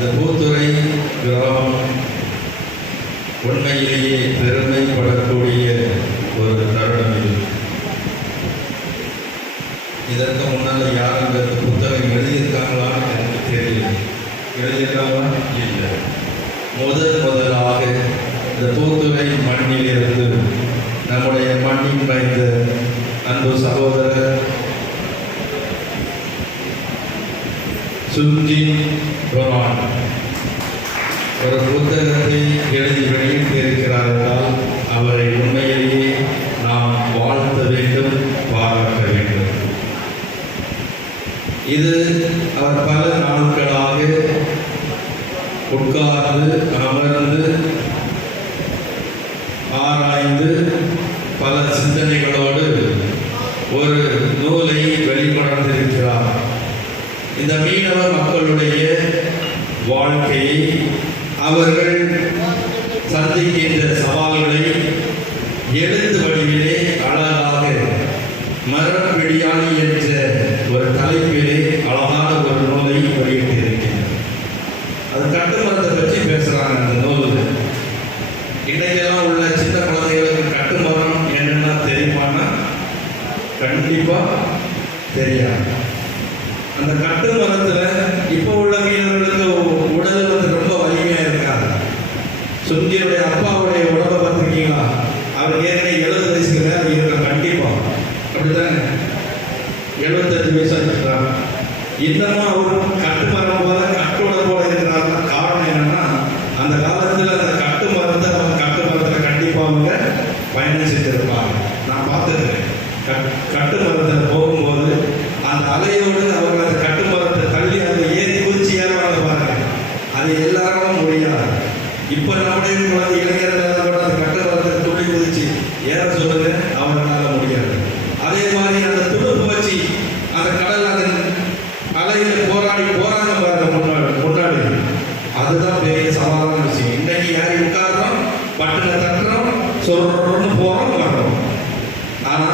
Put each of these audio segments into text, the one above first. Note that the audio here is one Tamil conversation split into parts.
இந்த பூத்துறை கிராமம் உண்மையிலேயே பெருமைப்படக்கூடிய ஒரு தருணம் இது. இதற்கு முன்னால் யாரும் இந்த புத்தகம் எழுதியிருக்காங்களான்னு எனக்கு தெரியல. எழுதியிருக்காங்களா? இல்லை. முதல் முதலாக இந்த தூத்துறை மண்ணிலிருந்து நம்முடைய மண்ணின் மைந்த அன்பு சகோதரர் சுஞ்சின் ரொனான் ஒரு புத்தகத்தை எழுதி வெளியிட்டிருக்கிறார் என்றால் அவரை உண்மையிலேயே நாம் வாழ்த்த வேண்டும் பாராட்ட வேண்டும். இது அவர் பல நாட்களாக உட்கார்ந்து அமர்ந்து ஆராய்ந்து பல சிந்தனைகளோடு ஒரு நூலை இந்த மீனவ மக்களுடைய வாழ்க்கையை அவர்கள் சந்திக்கின்ற சவால்களை எழுத்து வடிவிலே அழகாக மரப்பிடியாணி என்ற ஒரு தலைப்பிலே அழகான ஒரு நூலை வெளியிட்டிருக்கிறார். அது கட்டுமரத்தை பற்றி பேசுகிறாங்க அந்த நூல். இன்றைக்கெல்லாம் உள்ள சின்ன குழந்தைகளுக்கு கட்டுமரம் என்னென்னா தெரியுமானா கண்டிப்பாக தெரியாது. அந்த கட்டு மரத்துல இப்போ உள்ள மீனவர்களுக்கு உடல் வந்து ரொம்ப வலிமையா இருக்காது சுந்தியுடைய அப்பாவுடைய உடம்பை பார்த்துருக்கீங்களா? அவர் ஏற்கனவே எழுபது வயசுக்கு மேல இருக்க கண்டிப்பா. அப்படித்தானே? எழுபத்தஞ்சு வயசு இருக்கிறாங்க இன்னமும் அவர் கட்டுமரம் போல கட்டோட போல இருக்கிறாருன்னா காரணம் என்னன்னா அந்த காலத்துல அந்த கட்டு மரத்தை அவங்க கட்டு மரத்துல கண்டிப்பா அவங்க பயணம் செஞ்சிருப்பாங்க. நான் பார்த்துருக்கேன் கட் கட்டு மரத்துல போகும்போது அந்த அலையோடு அவர்கள் அந்த கட்டு மரத்தை தள்ளி அந்த ஏறி குதிச்சு ஏறுவாங்க பாருங்க. அது எல்லாரும் முடியாது. இப்ப நம்முடைய குழந்தை இளைஞர்கள் கூட அந்த கட்டு துள்ளி குதிச்சு ஏற சொல்லுங்க அவங்களால முடியாது. அதே மாதிரி அந்த துடுப்பு வச்சு அந்த கடல் அதன் அலையில போராடி போராட பாருங்க முன்னாடி முன்னாடி அதுதான் பெரிய சவாலான விஷயம். இன்னைக்கு யாரையும் உட்கார்றோம் பட்டுல தட்டுறோம் சொல்றோம் போறோம் வர்றோம் ஆனா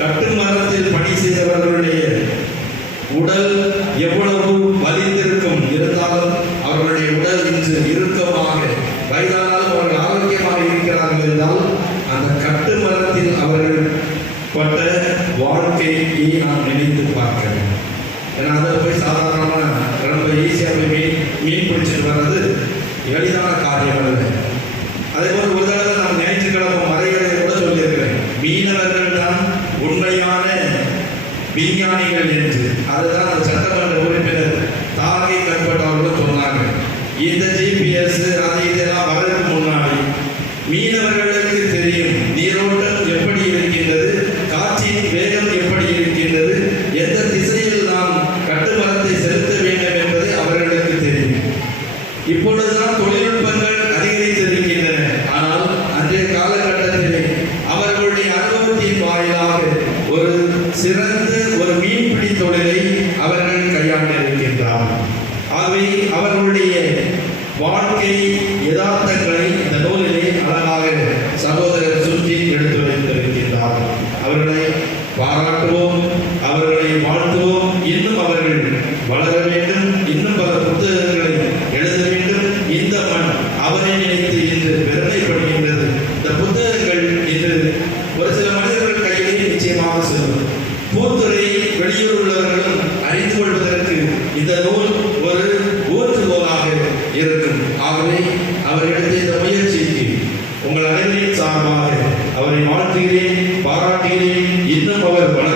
கட்டு மரத்தில் பணி செய்தவர்களுடைய உடல் எவ்வளவு வலிந்திருக்கும் இருந்தாலும் அவர்களுடைய உடல் இன்று இறுக்கமாக வயதானாலும் அவர்கள் ஆரோக்கியமாக இருக்கிறார்கள் என்றால் அந்த கட்டு மரத்தில் அவர்கள் பட்ட வாழ்க்கையை நாம் நினைத்து பார்க்கிறோம் ஏன்னா அதை போய் சாதாரணமாக ரொம்ப ஈஸியாக போய் மீன் மீன் பிடிச்சிட்டு வர்றது எளிதான காரியம் அல்ல அதே போல் ஒரு தடவை நான் ஞாயிற்றுக்கிழமை மறைகளை கூட சொல்லியிருக்கிறேன். மீனவர்கள் தான் உண்மையான விஞ்ஞானிகள் என்று. அதுதான் அந்த சட்டமன்ற உறுப்பினர் தாகை கற்பட் அவர்களும் சொன்னாங்க இந்த ஜிபிஎஸ் அது இதெல்லாம் வரதுக்கு முன்னாடி மீனவர்கள் சிறந்த ஒரு மீன்பிடி தொழிலை அவர்கள் கையாண்டிருக்கின்றார். ஆகவே அவர்களுடைய வாழ்க்கை யதார்த்தங்களை இந்த நூலிலே அழகாக சகோதரர் சுற்றி எடுத்து வைத்திருக்கின்றார் அவர்களை உங்கள் அனைவரின் சார்பாக அவரை வாழ்த்துகிறேன் பாராட்டுகிறேன் இன்னும் அவர் வளர